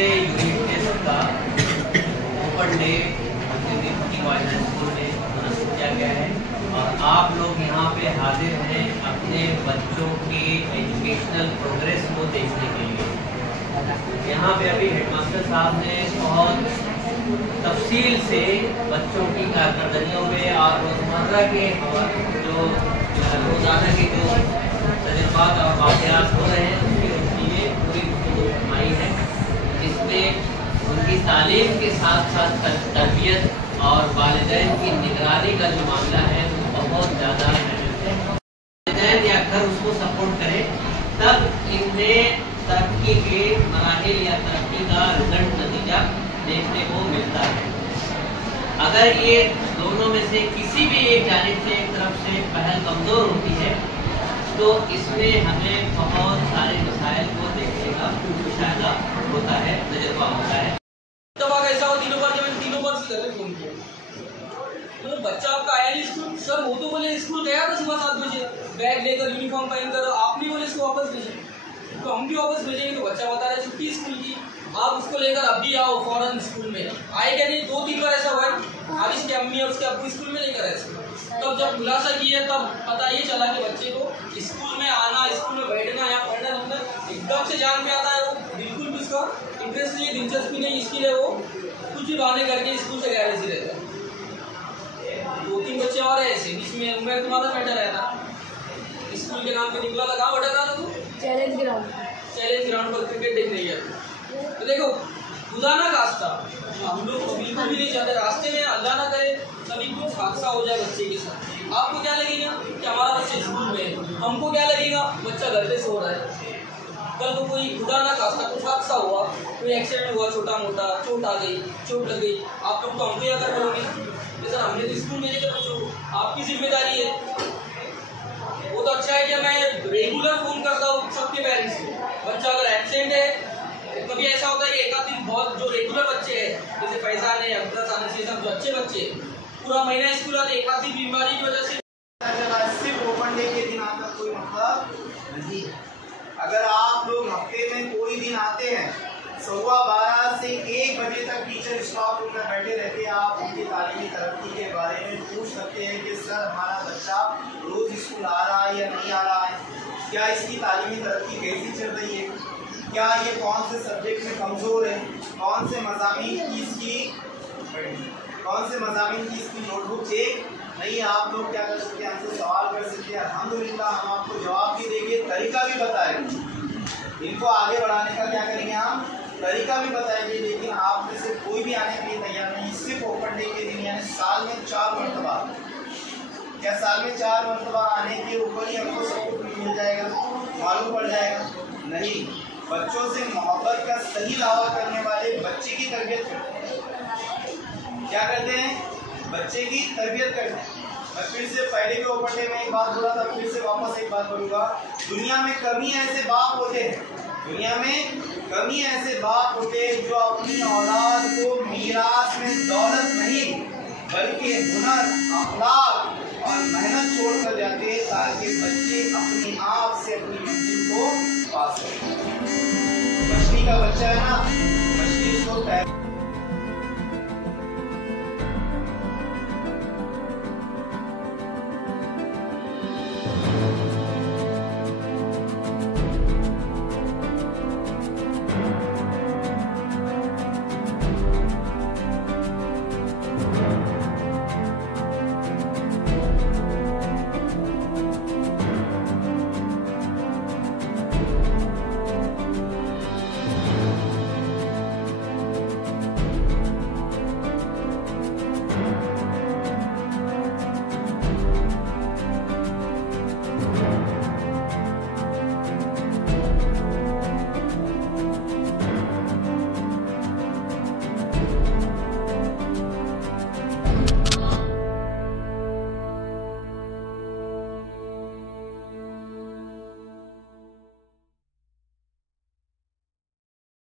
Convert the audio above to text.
दूसरे unit test का open day school में आयोजित किया गया है और आप लोग यहाँ पे हाजिर हैं अपने बच्चों के एजुकेशनल प्रोग्रेस को देखने के लिए। यहाँ पे अभी हेडमास्टर साहब ने बहुत तफसील से बच्चों की कारकर्दगियों में और रोज़मर्रा के जो रोज़ाना के जो तजुर्बात और वाक़यात हो रहे हैं उसकी लिए पूरी फरमाई है। इसमें उनकी तालीम के साथ साथ तरबियत और वालिदैन की निगरानी का जो मामला है वो बहुत ज़्यादा है। वालिदैन या घर उसको सपोर्ट करें तब इनमें तरक्की के मराहिल या तरक्की का रिजल्ट नतीजा देखने को मिलता है। अगर ये दोनों में से किसी भी एक जानिब से एक तरफ से पहल कमजोर होती है तो इसमें हमें बहुत सारे मसाइल को देखने का मुशाहिदा होता है, तजुर्बा होता है। तब ऐसा हो तीनों बार जब तीनों बार से घर में फोन किया तो बच्चा आपका आया नहीं स्कूल, सर वो तो बोले स्कूल गया था सुबह 7 बजे बैग लेकर यूनिफॉर्म पहनकर, आप नहीं बोले इसको वापस भेजें, तो हम भी वापस भेजेंगे। तो बच्चा बता रहा है छुट्टी स्कूल की, आप उसको लेकर अब भी आओ फौरन स्कूल में। आए क्या नहीं, 2-3 बार ऐसा हुआ आज इसके अम्मी और उसके अब्बू स्कूल में लेकर आए। तब जब खुलासा किया तब पता ये चला कि बच्चे को स्कूल में आना, स्कूल में बैठना या पढ़ना एकदम से जान में आता है। वो बिल्कुल भी उसका इंटरेस्ट नहीं, दिलचस्पी नहीं, इसके लिए वो कुछ भी बहाने करके स्कूल से गैर हाजिर रहता है। 2-3 बच्चे और ऐसे जिसमें मैं तुम्हारा बैठा रहता स्कूल के नाम पे निकला था। कहाँ बैठा था तू? चैलेंज ग्राउंड पर क्रिकेट देखने गया। तो देखो खुदा ना खास्ता हम लोग तो बिल्कुल भी नहीं चाहते रास्ते में अल्लाह ना करे कभी कुछ हादसा हो जाए बच्चे के साथ। आपको क्या लगेगा कि हमारा बच्चा स्कूल में है, हमको क्या लगेगा बच्चा घर पे सो रहा है। कल को कोई खुदा ना खास्ता कुछ हादसा हुआ, कोई एक्सीडेंट हुआ, छोटा मोटा चोट आ गई, चोट लग गई, आप लोग तो हमको क्या कर करोगे? सर हमने तो स्कूल भेजे थे बच्चों को, आपकी जिम्मेदारी है। वो तो अच्छा है कि मैं रेगुलर फोन करता हूँ सबके पेरेंट्स को। बच्चा अगर एब्सेंट है, कभी ऐसा होता है कि एक आध दिन बहुत जो रेगुलर बच्चे हैं जैसे फैजान है, अब्दुल आने से सब जो अच्छे बच्चे पूरा महीना स्कूल आते, एक आध दिन बीमारी की वजह से सिर्फ ओपन डे के दिन आकर कोई मतलब नहीं। अगर आप लोग हफ्ते में कोई दिन आते हैं 12:15 से 1 बजे तक टीचर स्टॉप होकर बैठे रहते हैं, आप उनकी तालीमी तरक्की के बारे में पूछ सकते हैं कि सर हमारा बच्चा रोज स्कूल आ रहा है या नहीं आ रहा है, क्या इसकी तालीमी तरक्की कैसी चल रही है, क्या ये कौन से सब्जेक्ट में कमज़ोर है, कौन से मज़ामीन की इसकी नोटबुक चेक नहीं है। आप लोग क्या कर सकते हैं, हमसे सवाल कर सकते हैं, अल्हम्दुलिल्लाह हम आपको जवाब भी देंगे, तरीका भी बताएंगे। इनको आगे बढ़ाने का क्या करेंगे, हम तरीका भी बताएंगे। लेकिन आप में से कोई भी आने के लिए तैयार नहीं। सिर्फ ओपन डे के दिन यानी साल में 4 मरतबा, क्या साल में 4 मरतबा आने के ऊपर ही हमको सब कुछ मिल जाएगा, मालूम पड़ जाएगा? नहीं, बच्चों से मोहब्बत का सही दावा करने वाले बच्चे की तरबियत करते हैं। क्या करते हैं? बच्चे की तरबियत करते हैं। मैं फिर से पहले के ओपन डे में एक बात बोला था, फिर से वापस एक बात बोलूँगा। दुनिया में कमी ऐसे बाप होते हैं, दुनिया में कमी ऐसे बाप होते हैं जो अपनी औलाद को मीरास में दौलत नहीं बल्कि हुनर, अखलाक और मेहनत छोड़ कर जाते हैं ताकि बच्चे अपने आप से अपनी मंजिल को पा सकें। मछली का बच्चा है ना, मछली उसको